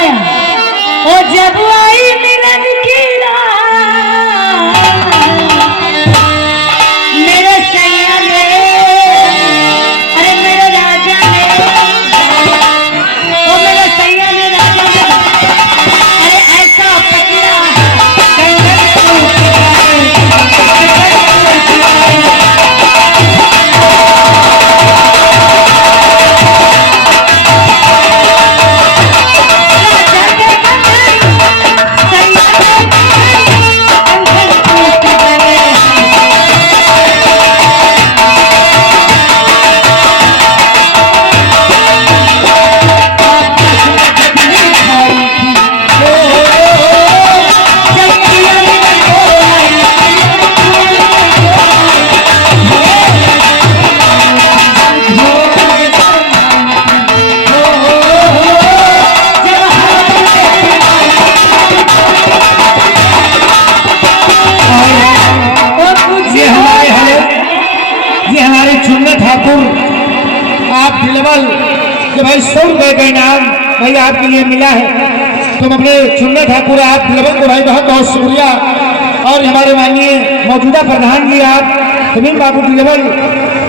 आया और जब आई मिलन की रात मेरे सैया ने अरे मेरे राजा ने ओ मेरे सैया ने राजा ने अरे ऐसा पकड़ा आप दिलवल कि भाई 100 रुपए का इनाम भाई आपके लिए मिला है। तुम अपने चुन्ना ठाकुर आप दिलवल को भाई बहुत बहुत शुक्रिया। और हमारे माननीय मौजूदा प्रधान जी आप समीम बाबू दिलवल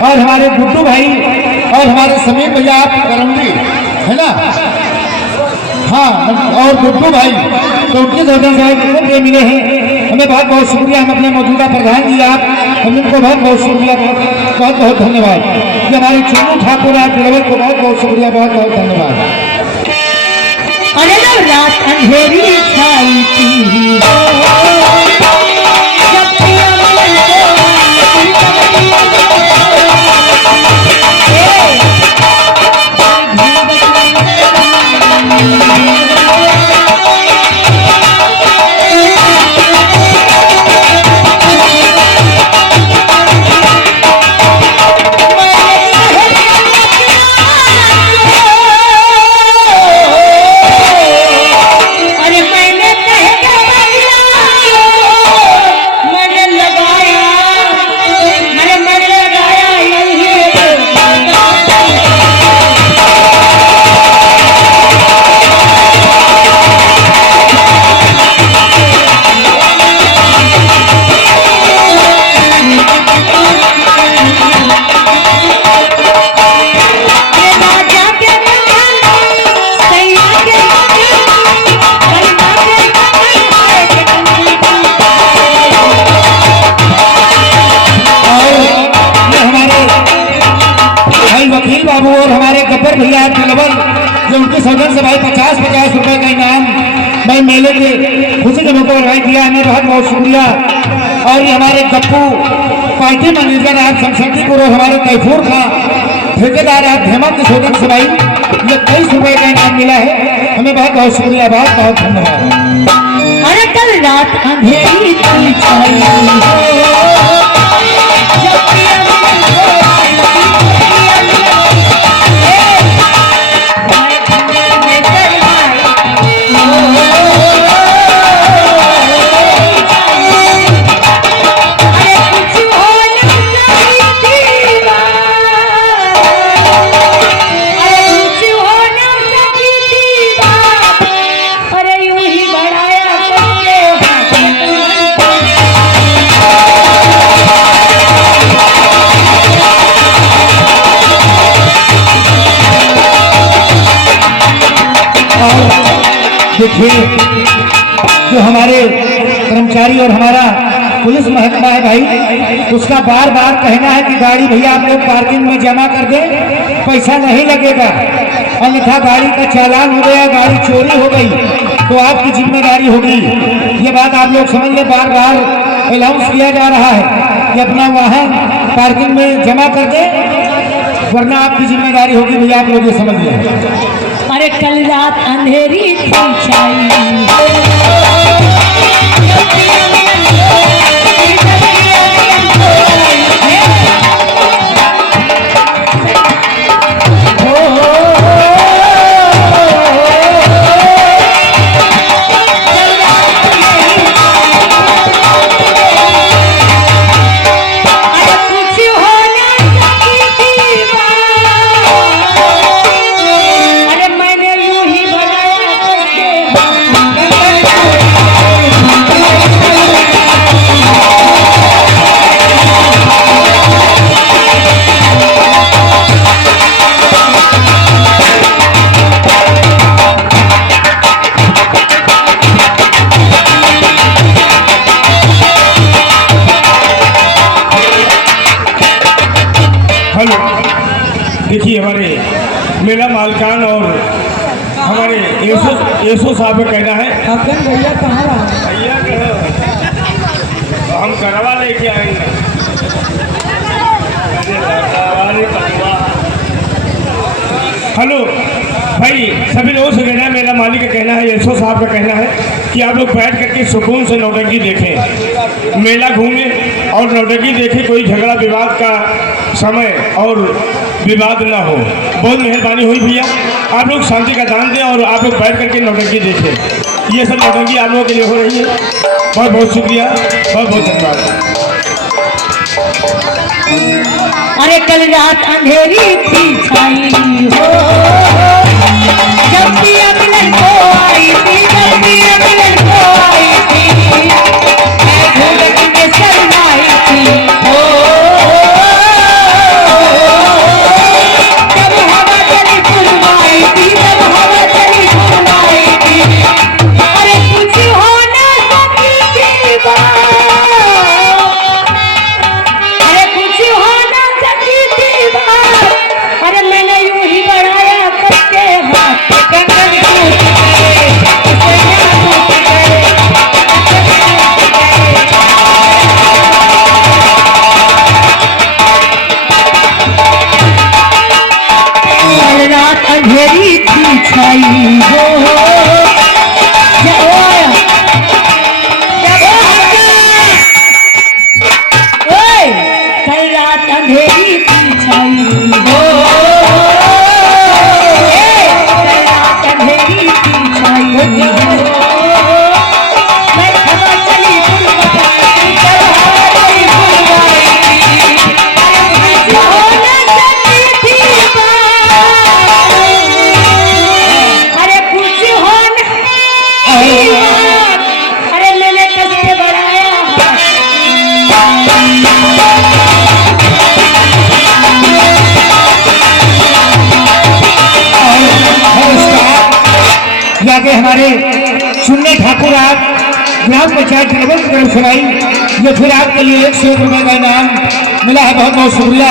और हमारे गुड्डू भाई और हमारे समीम भैया आप करमदी है ना, हाँ, और गुड्डू भाई तो उनके दौरान ये मिले हैं। हमें बहुत बहुत शुक्रिया। हम अपने मौजूदा प्रधान जी आप हम उनको बहुत बहुत शुक्रिया, बहुत बहुत धन्यवाद। कि हमारे चुन्नू ठाकुर आप दिलवल को बहुत बहुत शुक्रिया, बहुत बहुत धन्यवाद। अरे ना रात अंधेरी छाई थी वकील बाबू और हमारे गब्बर भैया दिलवल जो उनके सौजन से भाई 50-50 रुपए का इनाम भाई मेले के खुशी के मौके पर भाई दिया, हमें बहुत बहुत शुक्रिया। और ये हमारे गप्पू पार्टी मैनेजर आप शमशेदपुर और हमारे कैफूर खां ठेकेदार आप हेमंत के सौजन से भाई ये 23 रुपए का इनाम मिला है। हमें बहुत बहुत शुक्रिया, बहुत बहुत धन्यवाद। अरे कल रात अंधेरी थी छाई देखिए जो हमारे कर्मचारी और हमारा पुलिस महकमा है भाई, उसका बार बार कहना है कि गाड़ी भैया आप लोग पार्किंग में जमा कर दें, पैसा नहीं लगेगा, अन्यथा गाड़ी का चालान हो गया, गाड़ी चोरी हो गई तो आपकी जिम्मेदारी होगी। ये बात आप लोग समझ ले, बार बार अनाउंस किया जा रहा है कि अपना वाहन पार्किंग में जमा कर दें, वरना आपकी जिम्मेदारी होगी भैया, आप लोग ये समझ लें। अरे कल रात अंधेरी थी छाई एसो साहब का कहना है अफगन भैया कहाँ रहा? भैया तो हम करवा लेके आएंगे। हेलो भाई, सभी लोगों से कहना है, मेरा मालिक का कहना है, एसो साहब का कहना है कि आप लोग बैठ करके सुकून से नौटंकी देखें, मेला घूमें और नौटंकी देखें, कोई झगड़ा विवाद का समय और विवाद ना हो। बहुत मेहरबानी हुई भैया, आप लोग शांति का दान दें और आप लोग बैठ करके नौटंकी देखें। ये सब नौटंकी आप लोगों के लिए हो रही है। बहुत बहुत शुक्रिया, बहुत बहुत धन्यवाद। अरे कल रात अंधेरी थी छाई हो, जब पिया मिलन को आई थी, जब पिया मिलन को आई थी, मैं घूंघट में शर्माई थी हो, जब हवा चली फुलवाई थी, जब हवा चली फुलवाई थी, अरे कुछ हो ना सकी थी बात, अरे कुछ हो ना सकी थी बात, अरे मैंने यूं ही बढ़ाया करके हाथ, कंगन टूट गए, सैया टूट गए, कल रात अंधेरी थी छाई हो, जब आया ओए, कल रात अंधेरी थी छाई हो, कल रात अंधेरी थी छाई हो, मैं हवा चली फुलवाई, जब हवा चली फुलवाई, कुछ हो ना सकी थी बात, अरे कुछ हो ना सकी बात, अरे मैंने कैसे बढ़ाया नमस्कार। आगे हमारे चुन्ने ठाकुर आप ग्राम पंचायत लेवल की तरफ से आई, ये फिर आपके लिए 101 रुपये का इनाम मिला है। बहुत बहुत शुक्रिया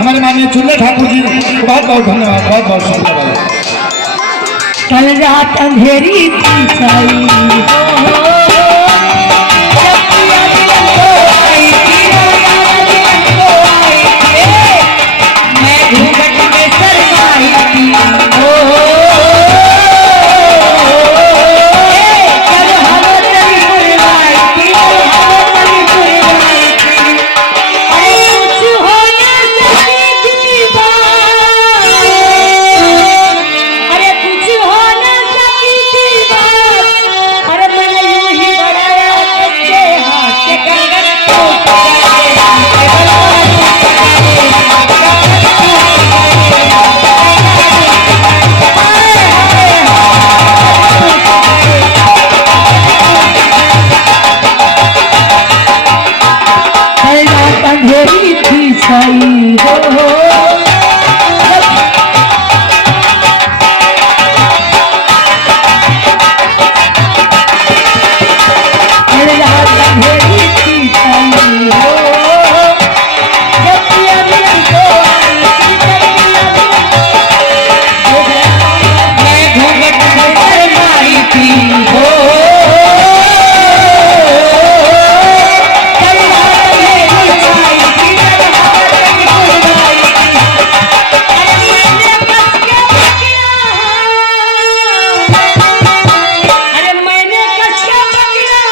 हमारे माननीय चुन्ने ठाकुर जी को, बहुत बहुत धन्यवाद, बहुत बहुत शुक्रिया। कल रात अंधेरी थी छाई हो, जब पिया मिलन को आई थी, पिया मिलन को आई थी, मैं घूंघट में शर्माई थी हो, जब हवा चली फुलवाई थी, जब हवा चली फुलवाई थी, अरे कुछ हो ना सकी थी बात, अरे कुछ हो ना सकी थी बात, अरे मैंने यूं ही बढ़ाया कच्चे हाथ से कंगन टूट गए, कल रात अंधेरी थी छाई हो, कल रात अंधेरी थी छाई हो, जब पिया मिलन को आई थी, जब पिया मिलन को मैं घूंघट में शर्माई थी हो, कल रात अंधेरी छाई थी, जब हवा चली फुलवाई थी, अरे मैंने कस के पकड़ा, अरे मैंने कस के पकड़ा,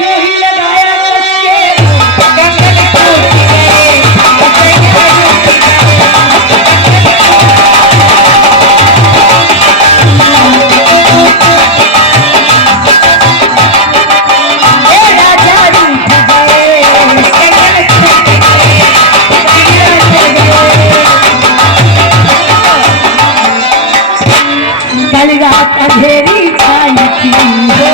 यूं ही लगाया कस के, कंगन टूट गए, सैया ए राजा रूठ गए, कंगन टूट गए, सैया टूट गए, कल रात अंधेरी छाई थी हो,